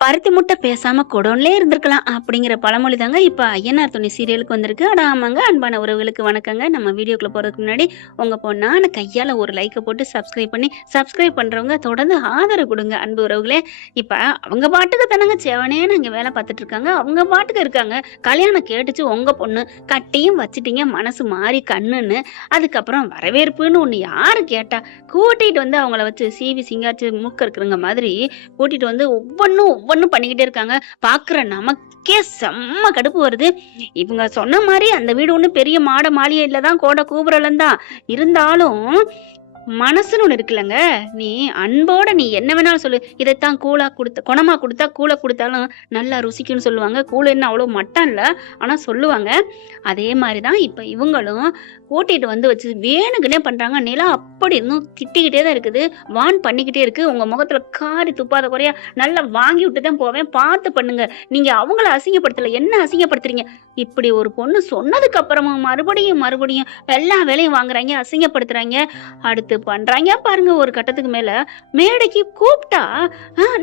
பருத்தி முட்டை பேசாம குடோன்லே இருந்திருக்கலாம் அப்படிங்கிற பழமொழி தாங்க இப்ப ஐயனார் துணை சீரியலுக்கு வந்திருக்கு. அட ஆமாங்க, அன்பான உறவுகளுக்கு வணக்கங்க. நம்ம வீடியோக்குள்ள போறதுக்கு முன்னாடி உங்க பொண்ணான கையால ஒரு லைக்கை போட்டு சப்ஸ்கிரைப் பண்றவங்க தொடர்ந்து ஆதரவு கொடுங்க அன்பு உறவுகளே. இப்ப அவங்க பாட்டுக்கு தானங்க செவனேன்னு அங்க வேலை பார்த்துட்டு இருக்காங்க, அவங்க பாட்டுக்கு இருக்காங்க. கல்யாணம் கேட்டுச்சு உங்க பொண்ணு, கட்டியும் வச்சுட்டீங்க மனசு மாறி கண்ணுன்னு. அதுக்கப்புறம் வரவேற்புன்னு ஒண்ணு யாரு கேட்டா, கூட்டிட்டு வந்து அவங்கள வச்சு சீவி சிங்காச்சு மூக்க இருக்கிறங்க மாதிரி கூட்டிட்டு வந்து ஒவ்வொன்னும் பண்ணிக்கிட்டே இருக்காங்க. பாக்குற நமக்கே செம்ம கடுப்பு வருது. இவங்க சொன்ன மாதிரி அந்த வீடு ஒண்ணு பெரிய மாட மாளிகை இல்லதான், கோட கூபுரம் தான். இருந்தாலும் மனசுன்னு ஒண்ணு இருக்குல்லங்க. நீ அன்போட நீ என்ன வேணாலும் சொல்லு, இதைத்தான் கூழா கொடுத்த குணமா கொடுத்தா கூழ கொடுத்தாலும் நல்லா ருசிக்கும்னு சொல்லுவாங்க. கூழ் என்ன அவ்வளவு மட்டம் இல்ல, ஆனா சொல்லுவாங்க. அதே மாதிரிதான் இப்ப இவங்களும் கூட்டிட்டு வந்து வச்சு வேணுக்குனே பண்றாங்க. நிலா அப்படி இன்னும் திட்டிக்கிட்டே தான் இருக்குது, வான் பண்ணிக்கிட்டே இருக்கு. உங்க முகத்துல காரி துப்பாத குறையா நல்லா வாங்கி விட்டு தான் போவேன், பார்த்து பண்ணுங்க. நீங்க அவங்கள அசிங்கப்படுத்தல, என்ன அசிங்கப்படுத்துறீங்க? இப்படி ஒரு பொண்ணு சொன்னதுக்கு அப்புறமும் மறுபடியும் எல்லா வேலையும் வாங்குறாங்க, அசிங்கப்படுத்துறாங்க. அடுத்து பண்றாங்க பாருங்க. ஒரு கட்டத்துக்கு மேல மேடைக்கு கூப்பிட்டா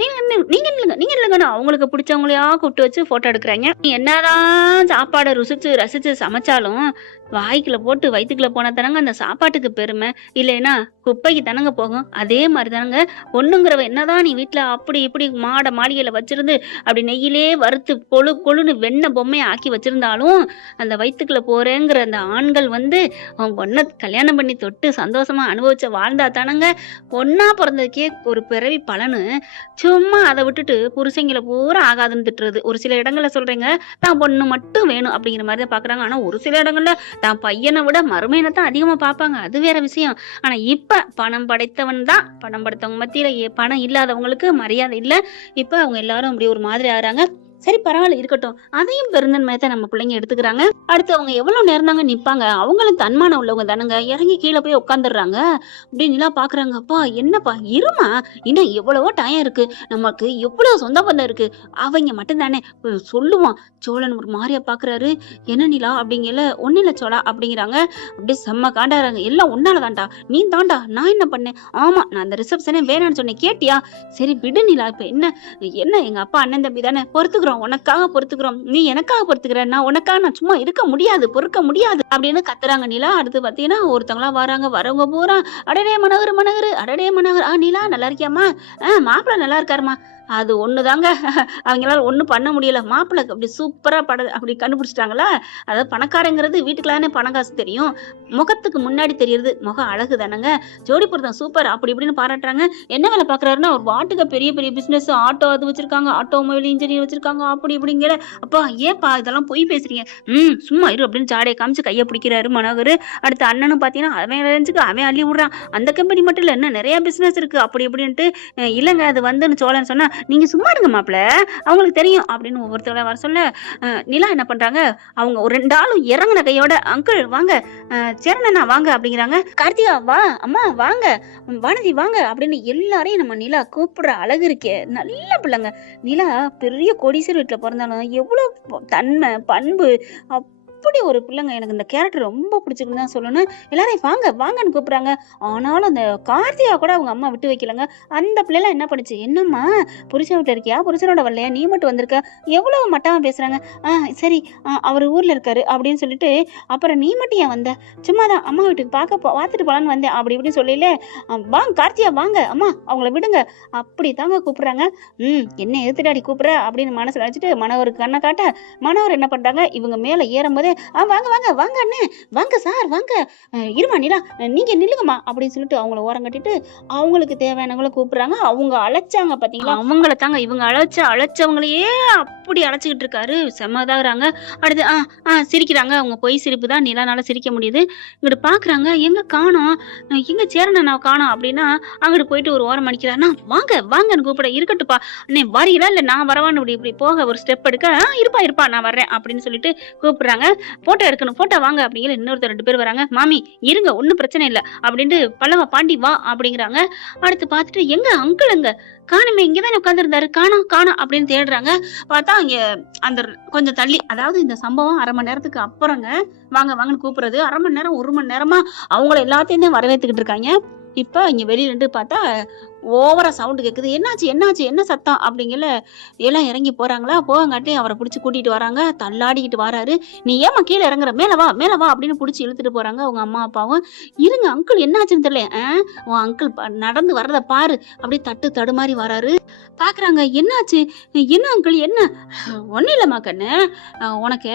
நீங்க இல்லைங்கன்னு அவங்களுக்கு பிடிச்சவங்களையா கூப்பிட்டு வச்சு போட்டோ எடுக்கிறாங்க. என்னதான் சாப்பாடை ரசிச்சு சமைச்சாலும் வாய்க்குள்ள போட்டு வயிற்றுக்குள்ள போனா தானங்க அந்த சாப்பாட்டுக்கு பெருமை, இல்லைன்னா குப்பைக்கு தானங்க போகும். அதே மாதிரி தானங்க பொண்ணுங்கிறவ என்னதான் நீ வீட்டுல அப்படி இப்படி மாளிகையில வச்சிருந்து அப்படி நெய்யிலே வறுத்து கொழுன்னு வெண்ணெய் பொம்மையை ஆக்கி வச்சிருந்தாலும் அந்த வயிற்றுக்குள்ள போறேங்கிற அந்த ஆண்கள் வந்து அவங்க பொண்ணை கல்யாணம் பண்ணி தொட்டு சந்தோஷமா அனுபவிச்ச வாழ்ந்தா தானங்க பொண்ணா பிறந்ததுக்கே ஒரு பிறவி பலனு. சும்மா அதை விட்டுட்டு புருஷங்களை பூரா ஆகாதுன்னு திட்டுறது. ஒரு சில இடங்கள்ல சொல்றேங்க, தான் பொண்ணு மட்டும் வேணும் அப்படிங்கிற மாதிரி தான் பாக்குறாங்க. ஆனா ஒரு சில இடங்கள்ல தான் பையனை விட மருமையனை தான் அதிகமா பார்ப்பாங்க, அது வேற விஷயம். ஆனா இப்ப பணம் படைத்தவன் தான், பணம் படைத்தவங்க மத்தியில பணம் இல்லாதவங்களுக்கு மரியாதை இல்ல. இப்ப அவங்க எல்லாரும் அப்படி ஒரு மாதிரி ஆகுறாங்க. சரி பரவாயில்ல இருக்கட்டும், அதையும் பெருந்தன்மையத்தை நம்ம பிள்ளைங்க எடுத்துக்கிறாங்க. அடுத்து அவங்க எவ்வளவு நேரம் தாங்க நிப்பாங்க, அவங்களும் தன்மானம் உள்ளவங்க தானுங்க. இறங்கி கீழே போய் உட்காந்துடுறாங்க. அப்படின்னு பாக்குறாங்க. அப்பா என்னப்பா இருமா, இன்னும் எவ்வளவோ டைம் இருக்கு, நமக்கு எவ்வளவு சொந்த பந்தம் இருக்கு, அவங்க மட்டும் தானே சொல்லுவான். சோழன் ஒரு மாதிரியா பாக்குறாரு. என்ன நிலா அப்படிங்கல, ஒண்ணு இல்ல சோழா அப்படிங்கிறாங்க. அப்படியே செம்ம காண்டாறாங்க. எல்லாம் உன்னால தான்டா, நீ தாண்டா, நான் என்ன பண்ணேன்? ஆமா நான் அந்த ரிசப்ஷனே வேணான்னு சொன்னேன், கேட்டியா? சரி விடு நிலா, இப்ப என்ன எங்க அப்பா அண்ணன் தம்பி தானே, பொறுத்துக்கிறோம், உனக்காக பொறுத்துக்கிறோம், நீ எனக்காக பொறுத்துக்கிற, நான் உனக்காக நான் சும்மா இருக்க முடியாது, பொறுக்க முடியாது அப்படின்னு கத்துறாங்க நிலா. அடுத்து பாத்தீங்கன்னா ஒருத்தவங்களா வராங்க. வரவங்க பூரா அடடே மனோகர், அடடே மனோகர், நிலா நல்லா இருக்கியாமா, மாப்பிள்ள நல்லா இருக்காருமா. அது ஒண்ணுதாங்க, அவங்களால ஒண்ணும் பண்ண முடியல. மாப்பிள்ளை அப்படி சூப்பரா அப்படி கண்டுபிடிச்சிட்டாங்களா. அதாவது பணக்காரங்கிறது வீட்டுக்குள்ளானே பணம் காசு தெரியும், முகத்துக்கு முன்னாடி தெரியறது முகம் அழகு தானங்க. ஜோடி பொருத்தம் சூப்பர் அப்படி இப்படின்னு பாராட்டுறாங்க. என்ன வேலை பாக்குறாருன்னா ஒரு வாட்டுக்கு பெரிய பிசினஸ், ஆட்டோ அது வச்சிருக்காங்க, ஆட்டோமொபைல் இன்ஜினியர் வச்சிருக்காங்க, அப்படி இப்படிங்கிற. அப்பா ஏப்பா இதெல்லாம் போய் பேசுறீங்க, சும்மா இரு அப்படின்னு ஜாடையை காமிச்சு கையை பிடிக்கிறாரு மனோகர். அடுத்து அண்ணனும் பாத்தீங்கன்னா அவன் அள்ளி விடுறான். அந்த கம்பெனி மட்டும் இல்ல, என்ன நிறைய பிசினஸ் இருக்கு அப்படி இப்படின்ட்டு. இல்லங்க அது வந்துன்னு சோழன் சொன்னா, நீங்க சும்மா இருங்க மாப்பிள்ள, அவங்களுக்கு தெரியும் அப்படின்னு ஒவ்வொருத்தர வர சொல்ல நிலா என்ன பண்றாங்க, அவங்க ஒரு 2 ஆளும் இறங்கின கையோட அங்கிள் வாங்க, சேரணனா வாங்க அப்படிங்கிறாங்க. கார்த்திகா வா, அம்மா வாங்க, வானதி வாங்க அப்படின்னு எல்லாரையும் நம்ம நிலா கூப்பிடுற அழகு இருக்கே, நல்ல பிள்ளைங்க. நிலா பெரிய கோடீஸ்வரர் வீட்டுல பிறந்தாலும் எவ்வளவு தன்மை பண்பு, அப்படி ஒரு பிள்ளைங்க. எனக்கு இந்த கேரக்டர் ரொம்ப பிடிச்சிருக்குன்னு தான் சொல்லணும். எல்லாரையும் வாங்கன்னு கூப்பிடுறாங்க. ஆனாலும் அந்த கார்த்திகா கூட அவங்க அம்மா விட்டு வைக்கலங்க. அந்த பிள்ளைலாம் என்ன பண்ணுச்சு, என்னம்மா புருஷன் வீட்டுல இருக்கியா, புருஷனோட வரலையா, நீ மட்டும் வந்திருக்க, எவ்வளவு மட்டமா பேசுறாங்க. சரி அவர் ஊர்ல இருக்காரு அப்படின்னு சொல்லிட்டு, அப்புறம் நீ மட்டும் ஏன் வந்த, சும்மாதான் அம்மா வீட்டுக்கு பார்த்துட்டு போலான்னு வந்தேன் அப்படி இப்படின்னு சொல்லல. வாங்க கார்த்திகா வாங்க, அம்மா அவங்கள விடுங்க அப்படி தாங்க கூப்பிடுறாங்க. என்ன எதிர்த்துடாடி கூப்பிடுற அப்படின்னு மனசுல நினைச்சிட்டு மனோகருக்கு கண்ணை காட்ட, மனோகர் என்ன பண்றாங்க, இவங்க மேல ஏறும்போது வாங்க அண்ணே, வாங்க சார் வாங்க, இருமா நிலா நீங்க நில்லுங்கம்மா அப்படின்னு சொல்லிட்டு அவங்கள ஓரம் கட்டிட்டு அவங்களுக்கு தேவையானவங்களை கூப்பிடுறாங்க. அவங்க அழைச்சாங்க பாத்தீங்களா, அவங்கள தாங்க இவங்க அழைச்சவங்களையே அப்படி அழைச்சிக்கிட்டு இருக்காரு. செம்மதாகிறாங்க. அடுத்து சிரிக்கிறாங்க. அவங்க பொய் சிரிப்பு தான், நிலானால சிரிக்க முடியுது. இங்கிட்டு பாக்குறாங்க, எங்க காணோம், எங்க சேரண காணோம் அப்படின்னா அங்கிட்டு போயிட்டு ஒரு ஓரம் அடிக்கிறாருன்னா, வாங்கன்னு கூப்பிட, இருக்கட்டுப்பா அண்ணே வரீங்களா இல்ல நான் வரவான்னு இப்படி போக ஒரு ஸ்டெப் எடுக்க, இருப்பா நான் வர்றேன் அப்படின்னு சொல்லிட்டு கூப்பிடுறாங்க. போட்டோ எடுக்கணும், போட்டோ வாங்க அப்படிங்கிற. இன்னொருத்தர் 2 பேர் வராங்க. மாமி இருங்க ஒன்னும் பிரச்சனை இல்லை அப்படின்ட்டு பல்லவா பாண்டி வா அப்படிங்கிறாங்க. அடுத்து பார்த்துட்டு எங்க அங்கிள் எங்க காணுமே, இங்கதானே உட்காந்துருந்தாரு, காணோம் அப்படின்னு தேடுறாங்க. பார்த்தா இங்க அந்த கொஞ்சம் தள்ளி, அதாவது இந்த சம்பவம் 1/2 மணி நேரத்துக்கு அப்புறங்க வாங்கன்னு கூப்பிடுறது. 1/2 மணி நேரம் 1 மணி நேரமா அவங்கள எல்லாத்தையும் தான் வரவேற்றுக்கிட்டு இருக்காங்க. இப்ப இங்க வெளியில இருந்து பார்த்தா ஓவரா சவுண்டு கேட்குது. என்னாச்சு என்னாச்சு என்ன சத்தம் அப்படிங்கல எல்லாம் இறங்கி போறாங்களா, போகாங்காட்டி அவரை பிடிச்சி கூட்டிட்டு வராங்க. தள்ளாடிக்கிட்டு வராரு. நீ ஏம்மா கீழே இறங்குற, மேல வா அப்படின்னு பிடிச்சி இழுத்துட்டு போறாங்க அவங்க அம்மா அப்பாவும். இருங்க அங்கிள் என்னாச்சுன்னு தெரியல, உன் அங்கிள் நடந்து வர்றத பாரு அப்படி தட்டு தடுமாறி வராரு. பாக்குறாங்க என்னாச்சு, என்ன அங்கிள் என்ன, ஒன்னும் இல்லம்மா கண்ணு, உனக்கு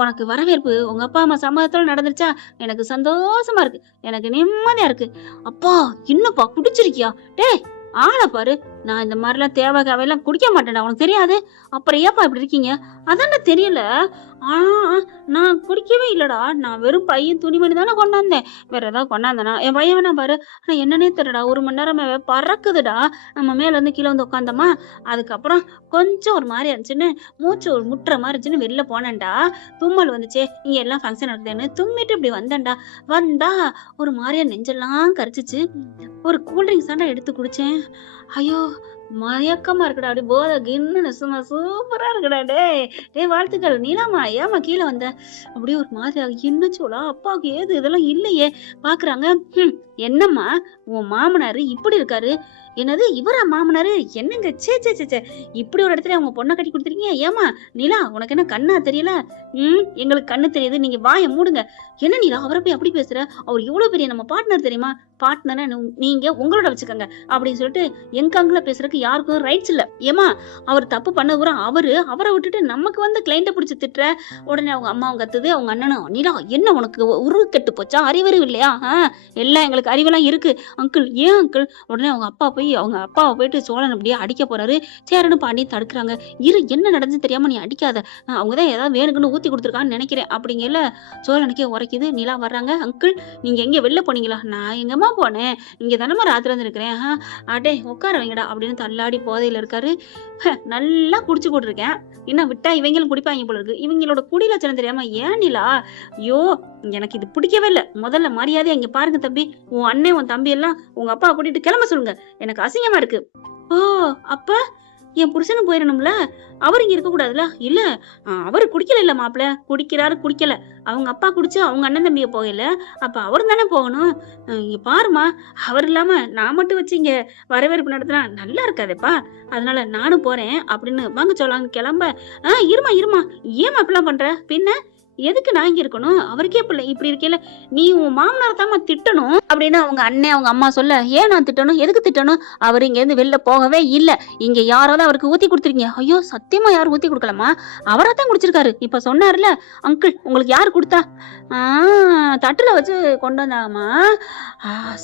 உனக்கு வரவேற்பு உங்க அப்பா அம்மா சம்மதத்தோட நடந்துருச்சா, எனக்கு சந்தோஷமா இருக்கு, எனக்கு நிம்மதியா இருக்கு. அப்பா இன்னும்ப்பா குடிச்சிருக்கியா, டேய் ஆளை பாரு, நான் இந்த மாதிரிலாம் தேவைக்காவையெல்லாம் குடிக்க மாட்டேன்டா, உனக்கு தெரியாது, அப்புறம் ஏப்பா இப்படி இருக்கீங்க, அதான்டா தெரியல, நான் குடிக்கவே இல்லடா, நான் வெறும் பையன் துணிமணி தானே கொண்டாந்தேன், வேற ஏதாவது கொண்டாந்தேனா, என் பையன் வேணா பாரு, ஆனா என்னன்னே தெரியலடா, 1 மணி நேரமாவே பறக்குதுடா, நம்ம மேல இருந்து கீழே வந்து உட்காந்தோமா, அதுக்கப்புறம் கொஞ்சம் ஒரு மாதிரி இருந்துச்சுன்னு மூச்சு ஒரு முட்டுற மாதிரி இருந்துச்சுன்னு வெளில போனேன்டா, தும்மல் வந்துச்சே இங்க எல்லாம் ஃபங்க்ஷன் நடக்குதுன்னு தும்மிட்டு இப்படி வந்தேன்டா, வந்தா ஒரு மாதிரியா நெஞ்செல்லாம் கரிச்சிச்சு, ஒரு கூல்ட்ரிங்க்ஸ் தாண்டா எடுத்து குடிச்சேன், ஐயோ மயக்கமா இருக்குடா, அப்படி போதை கின்னு சும்மா சூப்பரா இருக்குடா, டேய் வாழ்த்துக்கள் நீலாமா, ஏமா கீழே வந்த, அப்படியே ஒரு மாதிரி என்ன சோலா அப்பாவுக்கு ஏது இதெல்லாம் இல்லையே, பாக்குறாங்க என்னம்மா உன் மாமனாரு இப்படி இருக்காரு, என்னது இவரா மாமனாரு, என்னங்க சே சே சே இப்படி ஒரு இடத்துல அவங்க பொண்ணை கட்டி கொடுத்துருக்கீங்க, ஏமா நிலா உனக்கு என்ன கண்ணா தெரியல, எங்களுக்கு கண்ணு தெரியுது, நீங்க வாயை மூடுங்க, என்ன நிலா அவரை போய் அப்படி பேசுற, அவர் இவ்வளவு பெரிய நம்ம பார்ட்னர் தெரியுமா, பார்ட்னரை நீங்க உங்களோட வச்சுக்கோங்க அப்படின்னு சொல்லிட்டு எங்க அங்கில பேசுறதுக்கு யாருக்கும் ரைட்ஸ் இல்ல, ஏமா அவர் தப்பு பண்ண கூட அவரை விட்டுட்டு நமக்கு வந்து கிளைண்ட பிடிச்சி திட்டுற, உடனே அவங்க அம்மாவும் கத்துது, அவங்க அண்ணனும் நிலா என்ன உனக்கு உரு கெட்டு போச்சா, அறிவறிவு இல்லையா, எல்லாம் எங்களுக்கு அறிவெல்லாம் இருக்கு அங்கிள், ஏன் அங்கிள், உடனே அவங்க அப்பா போய் அவங்க அப்பாவை போயிட்டு சோழன் அப்படியே அடிக்க போறாரு, சேரனு பாண்டியும் தடுக்கிறாங்க, இரு என்ன நடந்துன்னு தெரியாம நீ அடிக்காத, அவங்கதான் ஏதாவது வேணுக்குன்னு ஊத்தி கொடுத்துருக்கான்னு நினைக்கிறேன் அப்படிங்கல சோழனுக்கே உரைக்குது, நிலா வர்றாங்க, அங்கிள் நீங்க எங்க வெளில போனீங்களா, நான் எங்கம்மா போனேன், இங்க தானமா ராத்திரி வந்து இருக்கிறேன், அடே உட்கார வைங்கடா அப்படின்னு தள்ளாடி போதையில இருக்காரு, நல்லா குடிச்சு போட்டுருக்கேன், இன்னும் விட்டா இவங்களும் குடிப்பாங்க போல இருக்கு, இவங்களோட குடி லட்சணம் தெரியாம ஏன் நிலா, ஐயோ எனக்கு இது பிடிக்கவே இல்லை, முதல்ல மரியாதையா இங்க பாருங்க தம்பி, உன் அண்ணன் உன் தம்பி எல்லாம் உங்க அப்பா கூட்டிட்டு கிளம்ப சொல்லுங்க, எனக்கு அசிங்கமா இருக்கு, ஓ அப்ப என் புருஷனும் போயிடணும்ல, அவர் இங்க இருக்க கூடாதுல, இல்ல அவரு குடிக்கல இல்ல மாப்பிள்ள, குடிக்கிறாரு குடிக்கல, அவங்க அப்பா குடிச்சு அவங்க அண்ணன் தம்பிய போகல, அப்ப அவரு தானே போகணும், இங்க பாருமா அவர் இல்லாம நான் மட்டும் வச்சு இங்க வரவேற்பு நடத்தினா நல்லா இருக்காதேப்பா, அதனால நானும் போறேன் அப்படின்னு வாங்க சொல்லாங்க கிளம்ப, இருமா ஏமா இப்படிலாம் பண்ற, பின்ன எதுக்கு நான் இங்க இருக்கணும், அவருக்கே இப்படி இருக்கல, நீ உன் மாமனார் தாமா திட்டணும் அப்படின்னு அவங்க அண்ணன் அவங்க அம்மா சொல்ல, ஏன் நான் திட்டணும், எதுக்கு திட்டணும், அவர் இங்க இருந்து வெளில போகவே இல்ல, இங்க யாராவது அவருக்கு ஊத்தி கொடுத்துருக்கீங்க, ஐயோ சத்தியமா யாரும் ஊத்தி கொடுக்கலாமா, அவரா தான் குடிச்சிருக்காரு, இப்ப சொன்னார்ல அங்கிள் உங்களுக்கு யாரு கொடுத்தா, தட்டுல வச்சு கொண்டு வந்தாங்கம்மா,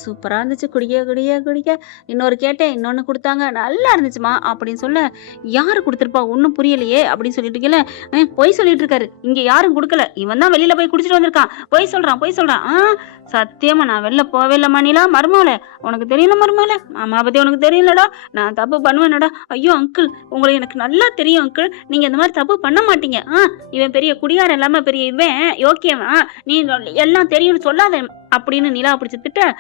சூப்பரா இருந்துச்சு, குடிக்க இன்னொரு கேட்டேன், இன்னொன்னு கொடுத்தாங்க, நல்லா இருந்துச்சுமா அப்படின்னு சொல்ல, யாரு கொடுத்துருப்பா ஒன்னும் புரியலையே அப்படின்னு சொல்லிட்டு இருக்கல, பொய் சொல்லிட்டு இருக்காரு, இங்க யாரும் கொடுக்கல, இவன் தான் வெளியில போய் குடிச்சிட்டு வந்திருக்கான், பொய் சொல்றான், சத்தியமா நான் வெளில போவே இல்ல மணிலா, மருமகளே உனக்கு தெரியல, மருமகளே மாமா பத்தி உனக்கு தெரியலடா, நான் தப்பு பண்ணுவேனடா, ஐயோ அங்கிள் உங்களை எனக்கு நல்லா தெரியும் அங்கிள், நீங்க இந்த மாதிரி தப்பு பண்ண மாட்டீங்க, இவன் பெரிய குடிகாரன் இல்லாம பெரிய இவன் யோக்கியவன், நீ எல்லாம் தெரியும்னு சொல்லாத அப்படின்னு நிலா பிடிச்சு திட்ட,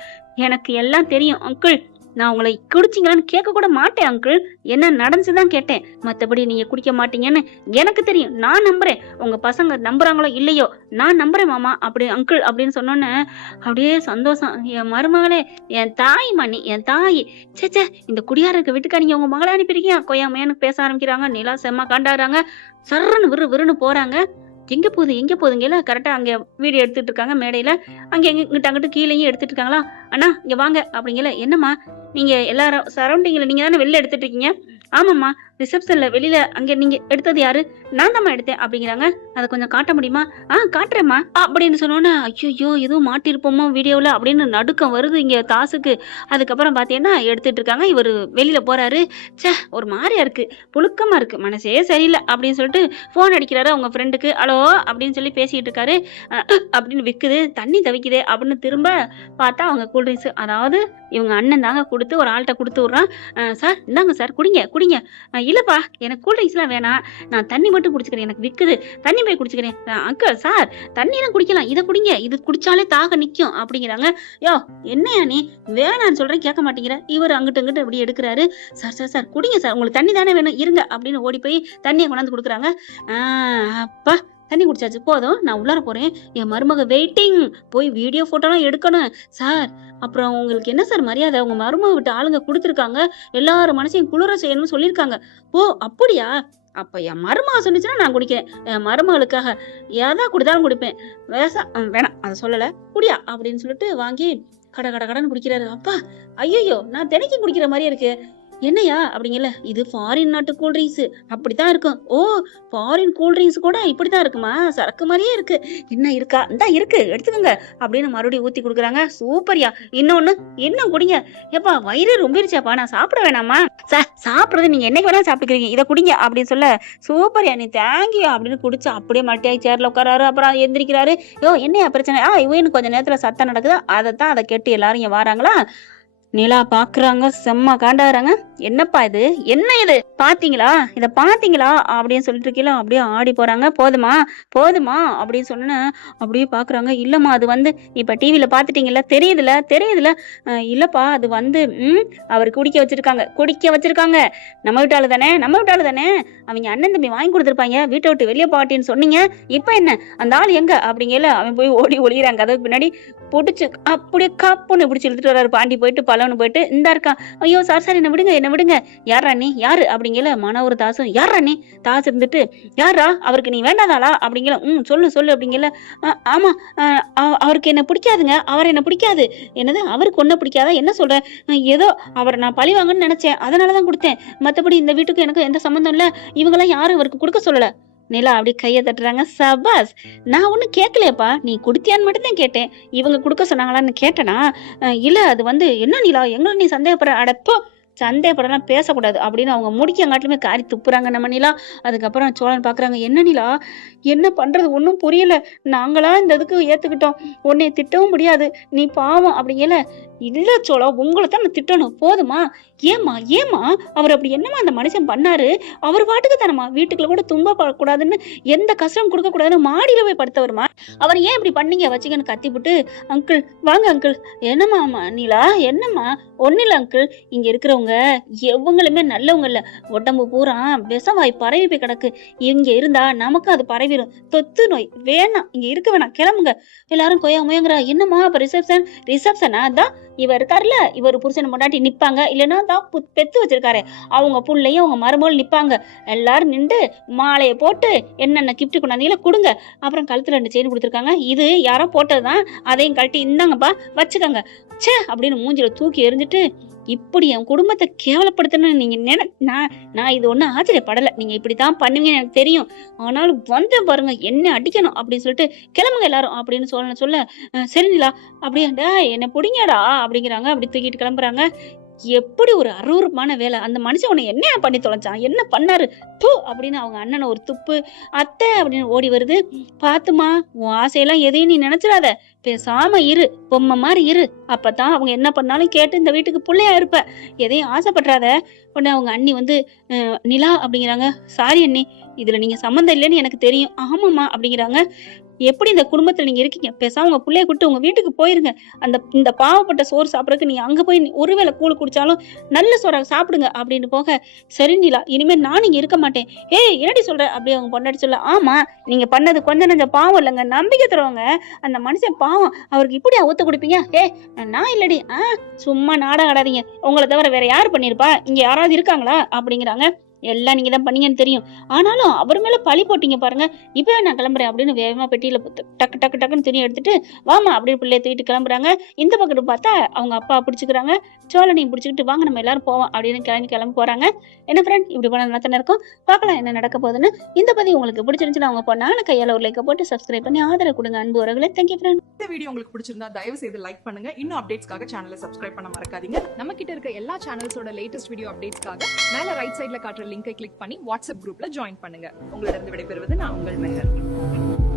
எனக்கு எல்லாம் தெரியும் அங்கிள், நான் உங்களை குடிச்சிங்களான்னு கேட்க கூட மாட்டேன் அங்கிள், என்ன நடந்துச்சுதான் கேட்டேன், மத்தபடி நீங்க குடிக்க மாட்டீங்கன்னு எனக்கு தெரியும், நான் நம்புறேன், உங்க பசங்க நம்புறாங்களோ இல்லையோ நான் நம்புறேன் மாமா அப்படி அங்கிள் அப்படின்னு சொன்னோன்னு அப்படியே சந்தோஷம், என் மருமகளே என் தாய் மணி என் தாய், சேச்சே இந்த குடியாரருக்கு வீட்டுக்கா நீங்க உங்க மகளை அனுப்பிருக்கீங்க, கொய்யாமையான்னு பேச ஆரம்பிக்கிறாங்க, நிலா செம்ம காண்டாடுறாங்க, சர்றன்னு விறுன்னு போறாங்க, எங்க போகுதுங்க கரெக்டா அங்க வீடியோ எடுத்துட்டு இருக்காங்க மேடையில, அங்க அங்கிட்டு கீழேயும் எடுத்துட்டு இருக்காங்களா, அண்ணா இங்க வாங்க அப்படிங்கல, என்னம்மா நீங்க எல்லாரும் சரௌண்டிங்ல நீங்க தானே வெளில எடுத்துட்டு இருக்கீங்க, ஆமாம்மா ரிசப்ஷன்ல வெளியில அங்க நீங்க எடுத்தது யாரு, நான் தாம்மா எடுத்தேன் அப்படிங்கிறாங்க, அதை கொஞ்சம் காட்ட முடியுமா, காட்டுறேம்மா அப்படின்னு சொன்னோன்னே, ஐயோ எதுவும் மாட்டிருப்போமோ வீடியோவில் அப்படின்னு நடுக்கம் வருது இங்க தாசுக்கு, அதுக்கப்புறம் பார்த்தீங்கன்னா எடுத்துட்டு இருக்காங்க, இவர் வெளியில போறாரு, சே ஒரு மாதிரியா இருக்கு, புழுக்கமா இருக்கு, மனசே சரியில்லை அப்படின்னு சொல்லிட்டு ஃபோன் அடிக்கிறாரு அவங்க ஃப்ரெண்டுக்கு, ஹலோ அப்படின்னு சொல்லி பேசிட்டு இருக்காரு, அப்படின்னு விற்குது தண்ணி தவிக்குது அப்படின்னு திரும்ப பார்த்தா அவங்க கூல்ட்ரிங்க்ஸ், அதாவது இவங்க அண்ணன் தாங்க கொடுத்து ஒரு ஆள்கிட்ட கொடுத்து விட்றான், சார் இந்தாங்க சார் குடிங்க இல்லப்பா எனக்கு கூல்ட்ரிங்க்ஸ்லாம் வேணாம், நான் தண்ணி மட்டும் குடிச்சுக்கிறேன், எனக்கு விற்குது தண்ணி போய் குடிச்சுக்கிறேன், அங்கிள் சார் தண்ணியெல்லாம் குடிக்கலாம், இதை குடிங்க, இது குடிச்சாலே தாக நிற்கும் அப்படிங்கிறாங்க, யோ என்னையா நீ வேணான்னு சொல்றேன் கேட்க மாட்டேங்கிற, இவர் அங்கிட்டு இப்படி எடுக்கிறாரு, சார் குடிங்க சார் உங்களுக்கு தண்ணி தானே வேணும் இருங்க அப்படின்னு ஓடி போய் தண்ணியை கொண்டாந்து கொடுக்குறாங்க, அப்பா தண்ணி குடிச்சாச்சு போதும், நான் உள்ளார போறேன், என் மருமக வெயிட்டிங், போய் வீடியோ போட்டோலாம் எடுக்கணும் சார். அப்புறம் உங்களுக்கு என்ன சார் மரியாதை, உங்க மருமக விட்டு ஆளுங்க கொடுத்துருக்காங்க, எல்லாரும் மனசையும் குளிர செய்யணும்னு சொல்லியிருக்காங்க. ஓ அப்படியா, அப்ப என் மருமக சொன்னிச்சுன்னா நான் குடிக்கிறேன், என் மருமகளுக்காக ஏதா கொடுத்தாலும் குடிப்பேன், வேணாம் அதை சொல்லலை, குடியா அப்படின்னு சொல்லிட்டு வாங்கி கடன் குடிக்கிறாரு. அப்பா ஐயோ, நான் தினைக்கும் குடிக்கிற மாதிரியே இருக்கு. என்னையா அப்படிங்கல, இது ஃபாரின் நாட்டு கூல்ட்ரிங்க்ஸ், அப்படித்தான் இருக்கும். ஓ ஃபாரின் கூல்ட்ரிங்க்ஸ் கூட இப்படித்தான் இருக்குமா, சரக்கு மாதிரியே இருக்கு, என்ன இருக்கா, இந்தா இருக்கு எடுத்துக்கோங்க அப்படின்னு மறுபடியும் ஊத்தி கொடுக்குறாங்க. சூப்பர்யா, இன்னொன்னு இன்னும் குடிங்க. ஏப்பா வயிறு ரொம்பிருச்சாப்பா, நான் சாப்பிட வேணாமா சார், சாப்பிட்றது நீங்க என்னைக்கு வேணா சாப்பிட்டுக்கிறீங்க, இதை குடிங்க அப்படின்னு சொல்ல, சூப்பர்யா நீ தேங்கியா அப்படின்னு குடிச்சு அப்படியே மல்டியாகி சேர்ல உட்காராரு. அப்புறம் எந்திரிக்கிறாரு. யோ என்னையா பிரச்சனை, இவனு கொஞ்ச நேரத்துல சத்தம் நடக்குது, அதை கேட்டு எல்லாரும் இங்க வராங்களா. நிலா பாக்குறாங்க, செம்ம காண்டாடுறாங்க. என்னப்பா இது, என்ன இது, பாத்தீங்களா இத பாத்தீங்களா அப்படின்னு சொல்லிட்டு இருக்கீங்களா, அப்படியே ஆடி போறாங்க. போதுமா போதுமா அப்படின்னு சொன்ன அப்படியே பாக்குறாங்க. இல்லம்மா அது வந்து இப்ப டிவில பாத்துட்டீங்கல்ல, தெரியுதுல இல்லப்பா அது வந்து அவர் குடிக்க வச்சிருக்காங்க. நம்ம வீட்டாளு தானே, அவங்க அண்ணன் தம்பி வாங்கி கொடுத்துருப்பாங்க, வீட்டை விட்டு வெளியே பாட்டின்னு சொன்னீங்க, இப்ப என்ன அந்த ஆள் எங்க அப்படிங்கல. அவன் போய் ஓடி ஒளிகிறாங்க, கதவுக்கு பின்னாடி பிடிச்சு அப்படியே கப்புன்னு பிடிச்சி இழுத்துட்டு வர்றாரு. பாண்டி போயிட்டு பலவனு போயிட்டு இந்தா இருக்கா. ஐயோ சார் என்ன விடுங்க, யாரா நீ, யாரு அப்படிங்கல. மன ஒரு தாசும், யாரா நீ, தாசு இருந்துட்டு யாரா, அவருக்கு நீ வேண்டாதாளா அப்படிங்கல. சொல்லு அப்படிங்கல. ஆமா அவருக்கு என்ன பிடிக்காதுங்க, அவர் என்ன பிடிக்காது. என்னது அவருக்கு ஒன்ன பிடிக்காதா, என்ன சொல்ற, ஏதோ அவரை நான் பழி வாங்கன்னு நினைச்சேன், அதனாலதான் கொடுத்தேன், மத்தபடி இந்த வீட்டுக்கு எனக்கு எந்த சம்பந்தம் இல்ல, இவங்கெல்லாம் யாரும் அவருக்கு கொடுக்க சொல்லல. நிலா அப்படி கையை தட்டுறாங்க. சபாஸ், நான் ஒன்னும் கேட்கலையப்பா, நீ குடுத்தியான்னு மட்டும்தான் கேட்டேன், இவங்க கொடுக்க சொன்னாங்களான்னு கேட்டனா இல்ல. அது வந்து என்ன நிலா, எங்களை நீ சந்தேகப்படுற, அடப்போ சந்தேகப்படலாம் பேசக்கூடாது அப்படின்னு அவங்க முடிக்கங்காட்டிலுமே காரி துப்புறாங்க நம்ம நிலா. அதுக்கப்புறம் சோழன் பாக்குறாங்க. என்ன நிலா, என்ன பண்றது ஒன்றும் புரியல, நாங்களா இந்த இதுக்கு ஏத்துக்கிட்டோம், உன்னை திட்டவும் முடியாது, நீ பாவம் அப்படிங்கல. இல்ல சோழா, உங்களை தான் நான் திட்டணும், போதுமா. ஏமா அவர் அப்படி என்னமா அந்த மனுஷன் பண்ணாரு, அவர் பாட்டுக்கு தானமா வீட்டுக்குள்ள கூட துன்பப்படக்கூடாதுன்னு, எந்த கஷ்டம் கொடுக்க கூடாதுன்னு மாடியில போய் படுத்தவருமா, அவர் ஏன் இப்படி பண்ணீங்க வச்சுக்கன்னு கத்திவிட்டு, அங்கிள் வாங்க அங்கிள். என்னம்மா நீலா, என்னம்மா, ஒன்னும் இல்ல அங்கிள், இங்க இருக்கிறவங்க எவங்களுமே நல்லவங்க இல்ல, உடம்பு பூரா விஷவாய் பரவி போய் கிடக்கு, இங்க இருந்தா நமக்கு அது பரவிடும், தொத்து நோய், வேணாம் இங்க இருக்க வேணாம், கிளம்புங்க. எல்லாரும் கொய்யா முயங்குறா. என்னம்மா அப்ப ரிசப்ஷனா தான் இவர் இருக்காருல, இவர் புருஷன் முன்னாடி நிப்பாங்க, இல்லைன்னா தான் பெத்து வச்சிருக்காரு அவங்க புள்ளையும் அவங்க மருமகள் நிப்பாங்க, எல்லாரும் நின்று மாலையை போட்டு என்னென்ன கிஃப்ட் கொண்டாந்தீங்களா கொடுங்க, அப்புறம் கழுத்துல 2 செயின் கொடுத்துருக்காங்க, இது யாரோ போட்டதுதான், அதையும் கழட்டி இந்தாங்கப்பா வச்சுக்கோங்க, சே அப்படின்னு மூஞ்சில தூக்கி எறிஞ்சிட்டு, இப்படி என் குடும்பத்தை கேவலப்படுத்தணும்னு நீங்க நான் இது ஒன்றும் ஆச்சரியப்படலை, நீங்க இப்படித்தான் பண்ணுவீங்கன்னு எனக்கு தெரியும், ஆனாலும் வந்தேன் பாருங்க, என்ன அடிக்கணும் அப்படின்னு சொல்லிட்டு கிளம்புங்க எல்லாரும் அப்படின்னு சொல்ல சரி நிலா அப்படியாண்டா என்ன பிடிங்கடா அப்படிங்கிறாங்க. அப்படி தூக்கிட்டு கிளம்புறாங்க. எப்படி ஒரு அருவருப்பான வேலை, அந்த மனுஷன் உன்னை என்ன பண்ணி தொலைச்சான், என்ன பண்ணாரு தூ அப்படின்னு அவங்க அண்ணனை ஒரு துப்பு. அத்தை அப்படின்னு ஓடி வருது. பாத்துமா, உன் ஆசையெல்லாம் எதையும் நீ நினைச்சிடாத, பேசாம இரு, பொம்மை மாதிரி இரு, அப்பதான் அவங்க என்ன பண்ணாலும் கேட்டு இந்த வீட்டுக்கு பிள்ளையா இருப்ப, எதையும் ஆசைப்படுறாத. உடனே அவங்க அண்ணி வந்து நிலா அப்படிங்கிறாங்க. சாரி அண்ணி, இதுல நீங்க சம்மந்தம் இல்லைன்னு எனக்கு தெரியும். ஆமாம்மா அப்படிங்கிறாங்க. எப்படி இந்த குடும்பத்துல நீங்க இருக்கீங்க, பேசாம உங்க பிள்ளைய கூட்டு உங்க வீட்டுக்கு போயிருங்க, இந்த பாவப்பட்ட சோறு சாப்பிடறதுக்கு நீங்க அங்க போய் ஒருவேளை கூழ் குடிச்சாலும் நல்ல சோறாக சாப்பிடுங்க அப்படின்னு போக, சரி நிலா இனிமே நான் இங்க இருக்க மாட்டேன். என்னடி சொல்ற அப்படி அவங்க பொண்டாட்டி சொல்ல. ஆமா நீங்க பண்ணது கொஞ்சம் நஞ்ச பாவம் இல்லைங்க, நம்பிக்கை தருவாங்க, அந்த மனுஷன் பாவம், அவருக்கு இப்படியா ஒத்து கொடுப்பீங்க, நான் இல்லடி, சும்மா நாடகம் ஆடாதீங்க, உங்களை தவிர வேற யாரு பண்ணிருப்பா, இங்க யாராவது இருக்காங்களா அப்படிங்கிறாங்க. எல்லாம் நீங்க தான் பண்ணீங்கன்னு தெரியும், ஆனாலும் அவர் மேல பழி போட்டீங்க பாருங்க, இப்ப நான் கிளம்புறேன் அப்படின்னு வேகமா பெட்டியில டக்குன்னு துணி எடுத்துட்டு வாமா அப்படின்னு பிள்ளைய தூக்கிட்டு கிளம்புறாங்க. இந்த பக்கத்து பார்த்தா அவங்க அப்பா பிடிச்சிக்கிறாங்க. சோழனையும் பிடிச்சிக்கிட்டு வாங்க நம்ம எல்லாரும் போவோம் அப்படின்னு கிளம்பி போறாங்க. என்ன ஃப்ரெண்ட், இப்படி போன நடத்தின இருக்கும், பார்க்கலாம் என்ன நடக்க போகுதுன்னு. இந்த பதிவு உங்களுக்கு பிடிச்சிருந்துச்சுன்னா அவங்க பொண்ணான கையால ஒரு லைக்கை போட்டு சப்ஸ்கிரைப் பண்ணி ஆதரவு கொடுங்க அன்பு உறவுகளே. Thank you friend. இந்த வீடியோ உங்களுக்கு பிடிச்சிருந்தா தயவு செய்து லைக் பண்ணுங்க. இன்னும் அப்டேட்ஸ்க்காக சேனலை சப்ஸ்கிரைப் பண்ண மறக்காதீங்க. நம்ம கிட்ட இருக்க எல்லா சேனல்ஸோட லேட்டஸ்ட் வீடியோ அப்டேட்ஸ்க்காக மேல ரைட் சைட்ல காட்டுற லிங்கை கிளிக் பண்ணி வாட்ஸ்அப் குரூப்ல ஜாயின் பண்ணுங்க. உங்களிடம் விடைபெறுவது நான் உங்கள் மெஹர்.